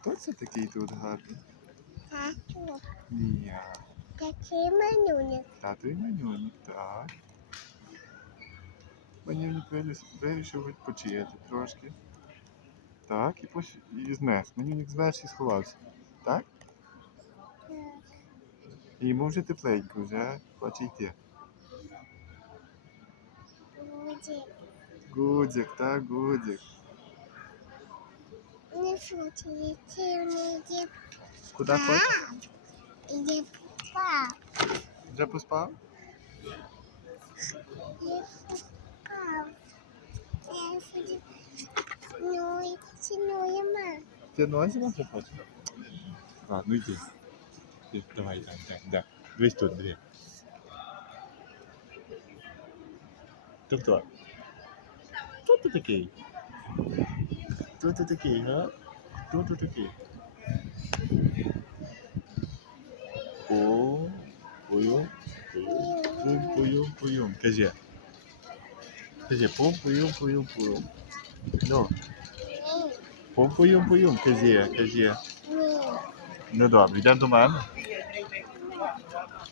Хто це такий тут гарний? Тату. Ні. Такий малюнок. Тато і манюнік, так. Манюнік вирішив відпочити трошки. Так, і, пош... і знес. Манюнік знес і сховався. Так? Так. І йому вже тепленько, вже хоче йти. Буде. Гудзик, так, гудзик. Не шути, який не йде Куди хочеш? Іде пап. Вже поспав? Я пап. Я хочу. Ну, і цінуємо. Ти носимо вже хочеш? Ладно, йди. Йди, Давай, дай, дай, дай. Дивись тут, диви. Хто хто? Хто ти такий? Хто ти такий, Га? Хто ти такий? О, пойом, пум, пойом, пойом. Кажи. Кажи, пум, пойом, пойом, пойом. Ну, пум, пойом, пойом, кажи, кажи. Ну добре, йдемо до мене.